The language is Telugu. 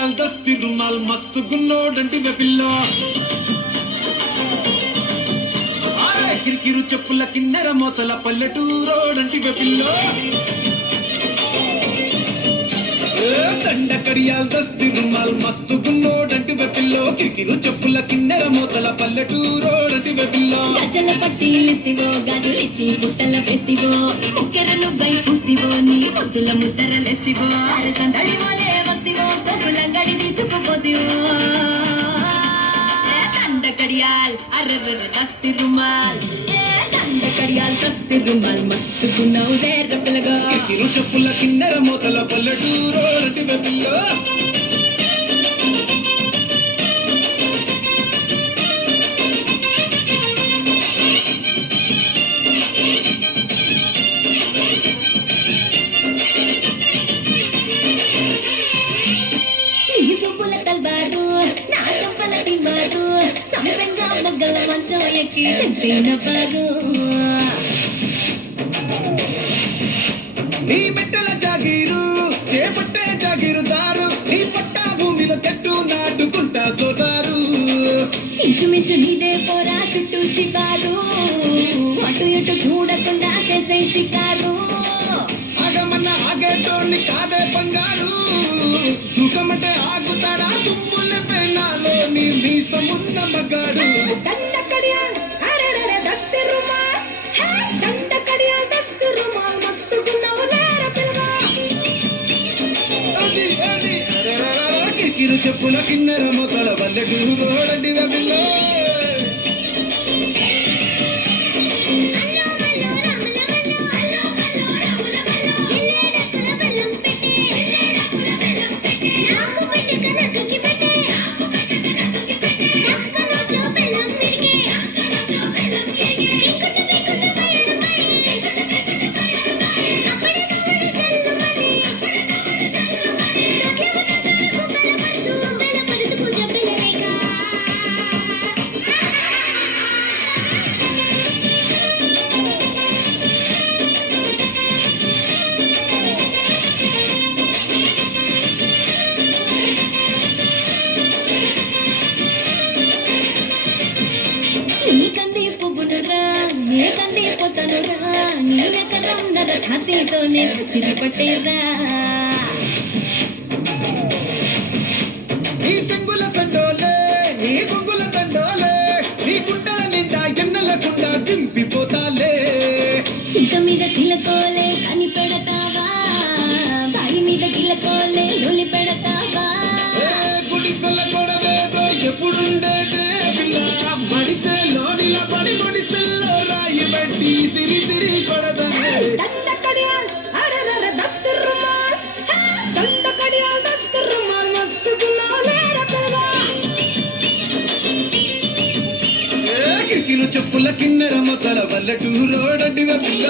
కడియాల్ దస్తి రుమాల్ మస్తు గున్నోడంటివే పిల్లో కిరికిరు చెప్పుల కిన్నెర మోతల పల్లెటూరోడంటివే పిల్లో దండ కడియాల్ దస్తి రుమాల్ మస్తు గున్నోడంటివే పిల్లో కిరికిరు చెప్పుల కిన్నెర మోతల పల్లెటూరోడంటివే పిల్లో గజల పట్టీలిస్తివో గాజులిచ్చి బుట్టల వేస్తివో ముక్కెరను బై పూస్తివో నీ ముద్దుల ముద్దరలేస్తివో అరసందడివోలే వస్తివో సబ్బుల గడి తీసుకుపోతివో దండ కడియాల్ అర్రర్ర దస్తి రుమాల్ దండ కడియాల్ దస్తి రుమాల్ మస్తు గున్నావు దేర్ర పిల్లగా కిరికిరు చెప్పుల కిన్నెర మోతల పల్లెటూరోడంటివే పిల్లో నా సంపల తివారు సంపెంగా మొగ్గల మంచం ఎక్కి తెంపినవారు నీ మెట్టల జాగీరు చేపట్టే జాగీరుదారు నీ పట్టా భూమిలో చెట్టు నాటుకుంటా సోదారు ఇంచుమించు నీదే పోరా చుట్టూ శివారు అటు ఇటు చూడకుండా చేసే షికారు ఆగమన్న ఆగేటోళ్ళని కాదే బంగారు దుఃఖమంటే ఆగుతాడా తుమ్ముల పెన్నాలో నీ మీసమున్న మగాడు దండ కడియాల్ అరెరెరె దస్తి రుమాల్ దండ కడియాల్ దస్తి రుమాల్ మస్తు గున్నావు లేర పిల్లగా అది అది కిరికిరు చెప్పుల కిన్నెర మొదల పల్లెటూరోడంటివే పిల్లో నీ కంది పువ్వునురా నే కంది పోతనురా నీ ఎక్కడున్నర ఛాతీతోనే చక్కెర పట్టేరా నీ సెంగుల సండోలే నీ కొంగుల దండోలే నీ గుండ నిండా ఎన్నెలకుండా దింపిపోతాలే సింక మీద తిలకోలే కని పెడతావా బాయి మీద గిలకోలే లొలి పెడతావా గుడిసెల గొడవేదో ఎప్పుడుండేదే పిల్ల మడిసే లోనిల పడి మడిసెల్లో రాయి బట్టి సిరి సిరి కొడదనే దండ కడియాల్ అరెరెర దస్తి రుమాల్ దండ కడియాల్ దస్తి రుమాల్ మస్తు గున్నావు లేర పిల్లగా కిరికిరు చెప్పుల కిన్నెర మొదల పల్లెటూరోడంటివే పిల్ల